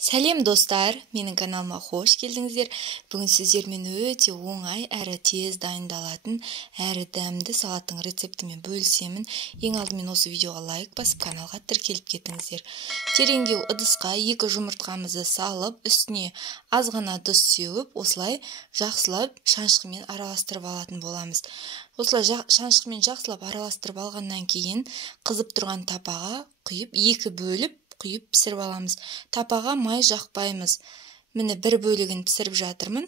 Сәлем достар, менің каналыма қош келдіңіздер. Бүгін сіздермен өте оңай әрі тез дайындалатын әрі дәмді салаттың рецептімен бөлісемін. Ең алдымен осы видеоға лайк басып, каналға тіркеліп кетіңіздер. Тереңдеу ыдысқа 2 жұмыртқамызды салып, үстіне аз ғана тұз сеуіп, осылай жақсылап шанышқымен араластырып алатын боламыз. Осылай шанышқымен жақсылап араластырып алғаннан кейін қызып тұрған тапаға құйып 2 бөліп құйып пісіріп аламыз. Тапаға май жақпаймыз. Міне 1 бөлігін пісіріп жатырмын.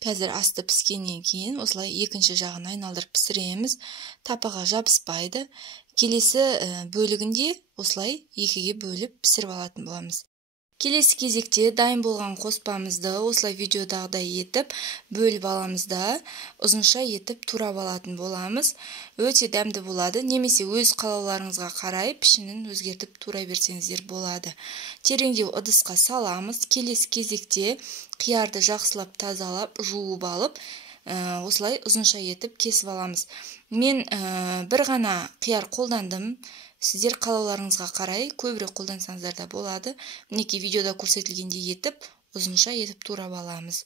Қазір асты піскеннен кейін осылай екінші жағын айналдырып пісіреміз. Тапаға жабыспайды. Келесі бөлігінде осылай 2-ге бөліп пісіріп алатын боламыз. Келесі кезекте дайын болған қоспамызды осылай видеодағыдай етіп бөліп аламыз да ұзынша етіп турап алатын боламыз. Өте дәмді болады, немесе өз қалауларыңызға қарай пішінін өзгертіп тура берсеңіздер болады. Тереңдеу ыдысқа саламыз. Келесі кезекте қиярды жақсылап тазалап, жуып алып, осылай ұзынша етіп кесіп аламыз. Мен бір ғана қияр қолдандым. Сіздер қалауларыңызға қарай көбірек қолдансаңыздар да болады. Мінекей видеода көрсетілгендей етіп, ұзынша етіп турап аламыз.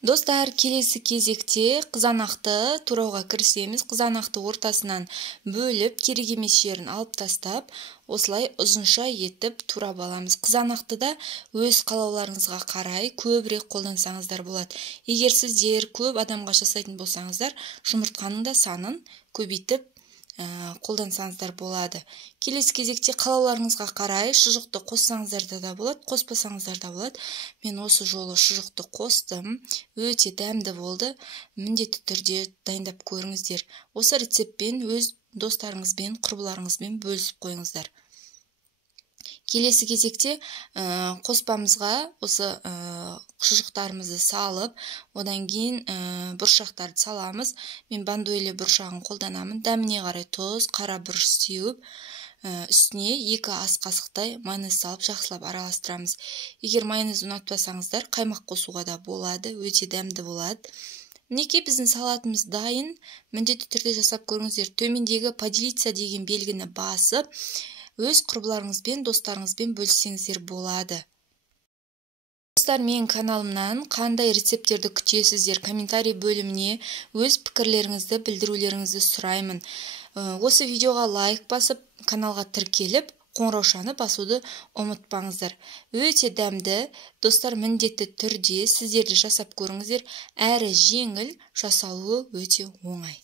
Достар, келесі кезекте қызанақты турауға кірісеміз. Қызанақты ортасынан бөліп, керек емес жерін алып тастап, осылай ұзынша етіп турап аламыз. Қызанақты да өз қалауларыңызға қарай көбірек қолдансаңыздар болады. Егер сіздер көп адамға жасайтын болсаңыздар, жұмыртқаның да санын көбейтіп қолдансаңыздар болады. Келесі кезекте қалауларыңызға қарай шұжықты қоссаңыздар да болады, қоспасаңыздар да болады. Мен осы жолы шұжықты қостым. Өте дәмді болды. Міндетті түрде дайындап көріңіздер. Осы рецептпен өз достарыңызбен, құрбыларыңызбен бөлісіп қойыңыздар. Келесі кезекте қоспамызға осы шұжықтарымызды салып, одан кейін бұршақтарды саламыз. Мен бандуэле бұршағын қолданамын. Дәміне қарай тұз, қара бұрыш сеуіп, үстіне 2 ас қасықтай майонез салып жақсылап араластырамыз. Егер майонез ұнатпасаңыздар, қаймақ қосуға да болады, өте дәмді болады. Мінекей біздің салатымыз дайын. Міндетті түрде жасап көріңіздер. Төмендегі поделиться деген белгіні басып, өз құрбыларыңызбен, достарыңызбен бөліссеңіздер болады. Достар, менің каналымнан қандай рецепттерді күтесіздер, комментарий бөліміне өз пікірлеріңізді білдірулеріңізді сұраймын. Осы видеоға лайк басып, каналға тіркеліп, қоңыраушаны басуды ұмытпаңыздар. Өте дәмді, достар, міндетті түрде сіздерді жасап көріңіздер. Әрі жеңіл, жасалуы өте оңай.